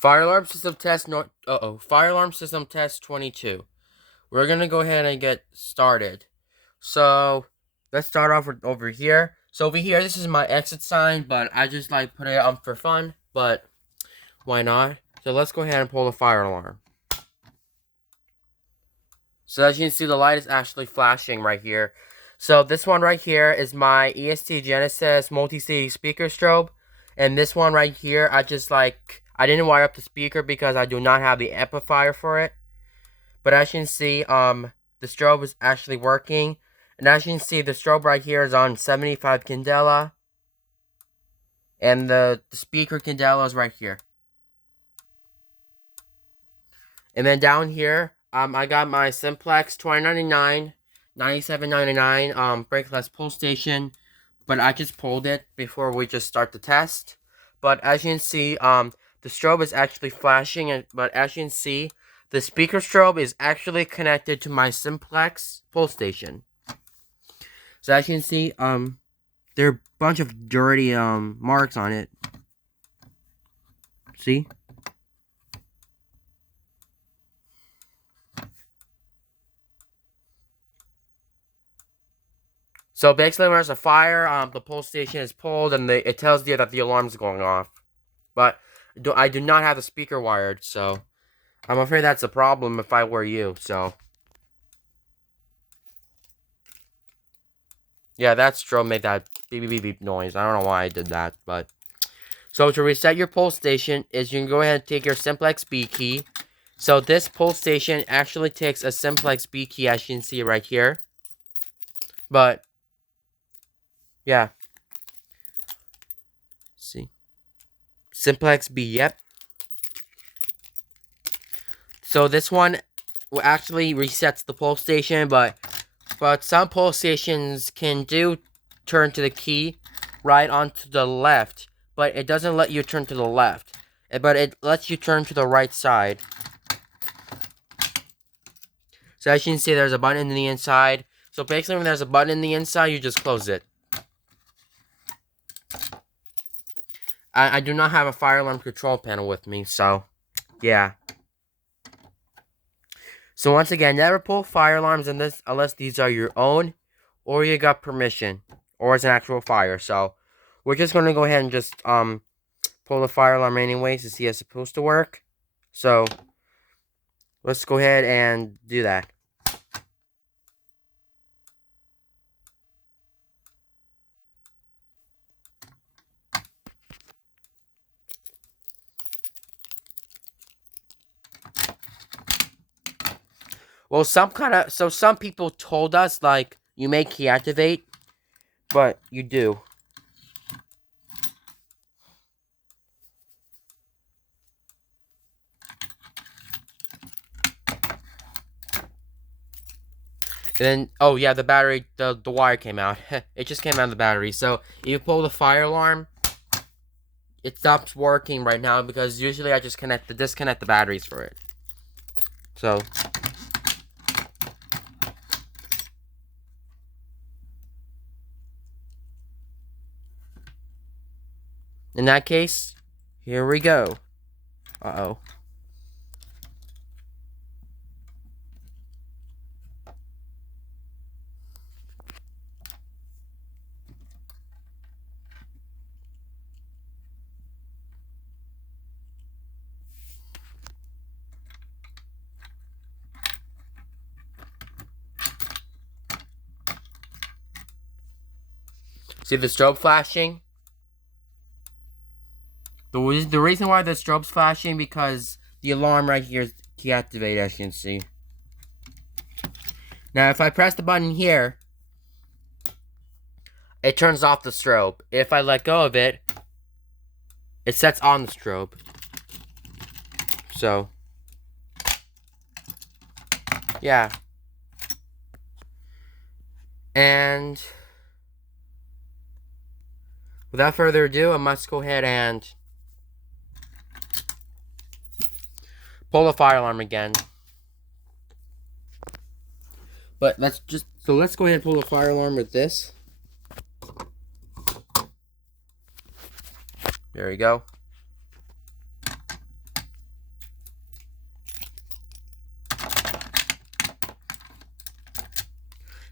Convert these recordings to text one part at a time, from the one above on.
Fire alarm system test. No. Fire alarm system test 22. We're gonna go ahead and get started. So let's start off with over here. So over here, this is my exit sign, but I just like put it on for fun. But why not? So let's go ahead and pull the fire alarm. So as you can see, the light is actually flashing right here. So this one right here is my EST Genesis multi-city speaker strobe. And this one right here, I didn't wire up the speaker because I do not have the amplifier for it. But as you can see, the strobe is actually working. And as you can see, the strobe right here is on 75 candela. And the speaker candela is right here. And then down here, I got my Simplex 2099, 9799 brakeless pull station, but I just pulled it before we just start the test. But as you can see, the strobe is actually flashing, but as you can see, the speaker strobe is actually connected to my Simplex pull station. So as you can see, there are a bunch of dirty marks on it. See? So basically, when there's a fire, the pull station is pulled, and it tells you that the alarm is going off. But I do not have the speaker wired, so I'm afraid that's a problem if I were you. So yeah, that strobe made that beep beep beep noise. I don't know why I did that, but so to reset your pull station is you can go ahead and take your Simplex B key. So this pull station actually takes a Simplex B key, as you can see right here. But yeah. See. Simplex B, yep. So this one actually resets the pull station, but some pull stations can turn to the key right onto the left, but it doesn't let you turn to the left. But it lets you turn to the right side. So as you can see, there's a button in the inside. So basically, when there's a button in the inside, you just close it. I do not have a fire alarm control panel with me, so yeah. So once again, never pull fire alarms in this unless these are your own, or you got permission, or it's an actual fire. So we're just gonna go ahead and just pull the fire alarm anyways to see if it's supposed to work. So let's go ahead and do that. Well, some people told us like you may key activate, but you do. And then, oh yeah, the battery, the wire came out. It just came out of the battery. So if you pull the fire alarm, it stops working right now because usually I just disconnect the batteries for it. So in that case, here we go. Uh-oh. See the strobe flashing? The reason why the strobe's flashing because the alarm right here is deactivated, as you can see. Now, if I press the button here, it turns off the strobe. If I let go of it, it sets on the strobe. So, yeah. And without further ado, I must go ahead and pull the fire alarm again. But let's go ahead and pull the fire alarm with this. There we go.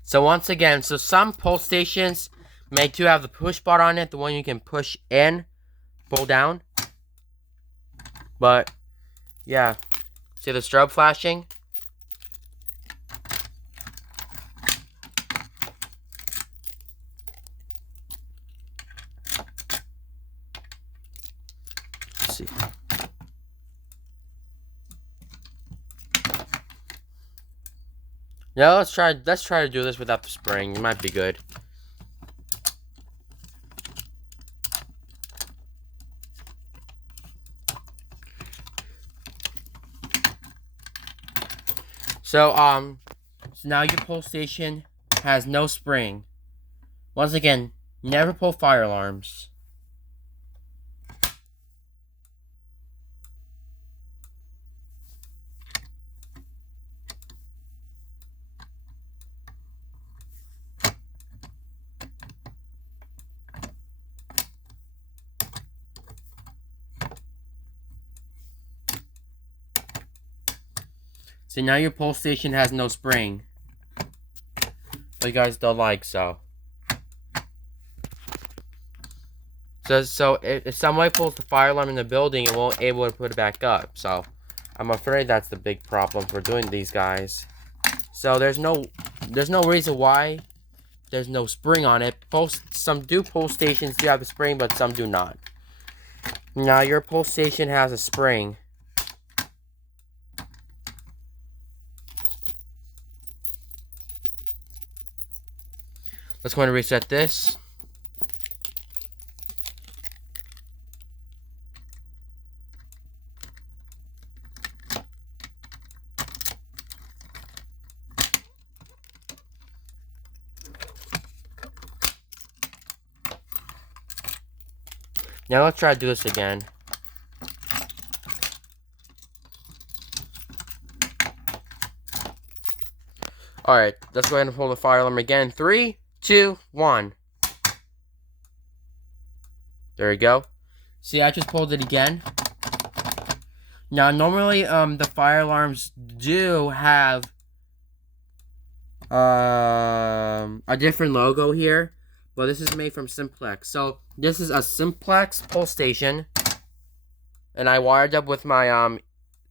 So once again, so some pull stations may too have the push bar on it, the one you can push in, pull down. But yeah, see the strobe flashing? Let's see. Now let's try to do this without the spring. It might be good. So now your pull station has no spring. Once again, never pull fire alarms. So now your pull station has no spring. But you guys don't like so. So if somebody pulls the fire alarm in the building, it won't able to put it back up. So I'm afraid that's the big problem for doing these guys. So there's no reason why there's no spring on it. Some pull stations do have a spring, but some do not. Now your pull station has a spring. Let's go ahead and reset this. Now let's try to do this again. Alright, let's go ahead and pull the fire alarm again. 3, 2, 1. There we go. See, I just pulled it again. Now, normally, the fire alarms do have a different logo here, but this is made from Simplex. So this is a Simplex pull station, and I wired up with my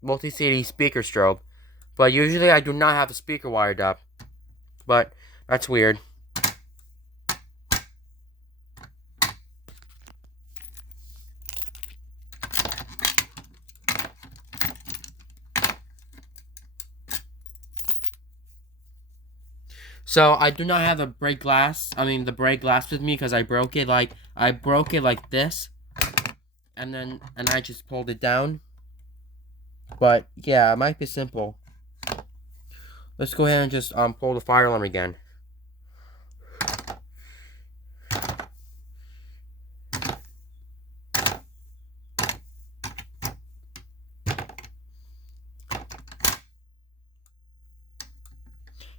multi-CD speaker strobe. But usually I do not have the speaker wired up, but that's weird. So I do not have the brake glass with me because I broke it like this, and I just pulled it down. But yeah, it might be simple. Let's go ahead and just pull the fire alarm again.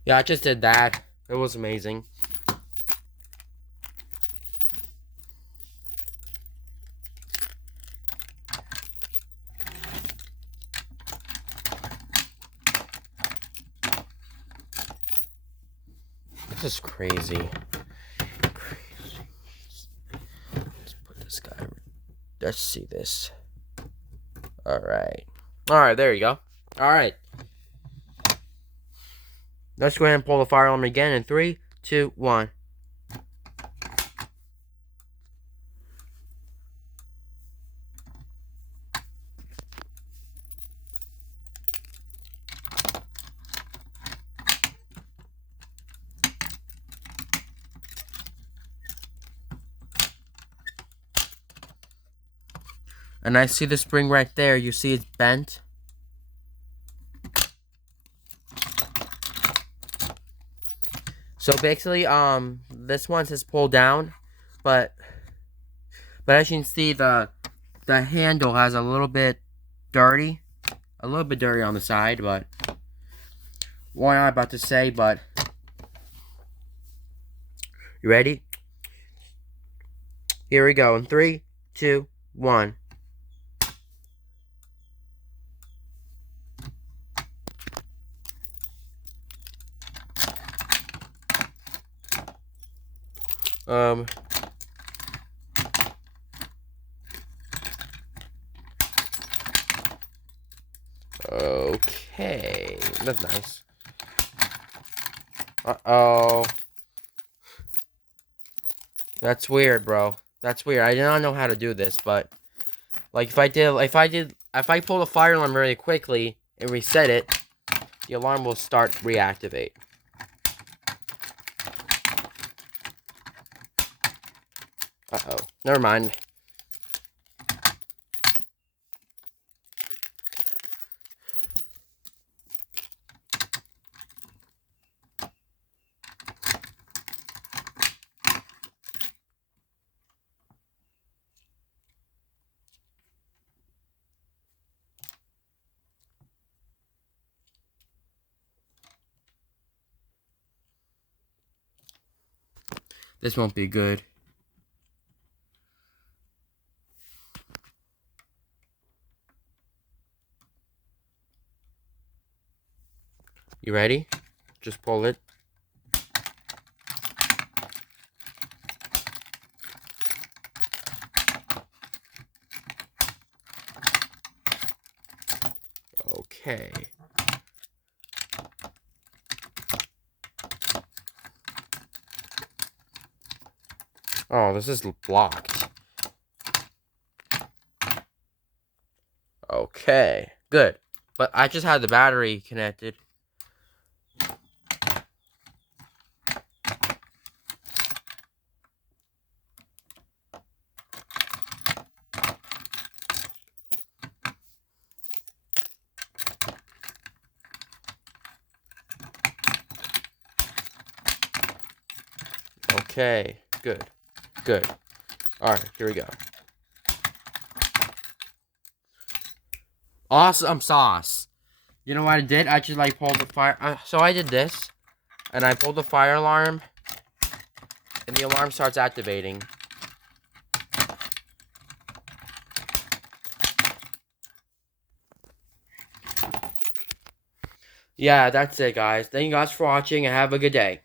Yeah, I just did that. It was amazing. This is crazy. Let's put this guy. Let's see this. Alright. Alright, there you go. Alright. Let's go ahead and pull the fire alarm again in 3, 2, 1. And I see the spring right there. You see it's bent. So basically, this one says pull down, but as you can see, the handle has a little bit dirty on the side, but what am I about to say? But you ready? Here we go in 3, 2, 1. Um. Okay. That's nice. Uh-oh. That's weird, bro. That's weird. I did not know how to do this, but like if I pull the fire alarm really quickly and reset it, the alarm will start reactivate. Uh-oh. Never mind. This won't be good. You ready? Just pull it. Okay. Oh, this is blocked. Okay. Good. But I just had the battery connected. Okay. Good. Good. Alright, here we go. Awesome sauce. You know what I did? I just like pulled the fire. So I did this, and I pulled the fire alarm, and the alarm starts activating. Yeah, that's it, guys. Thank you guys for watching, and have a good day.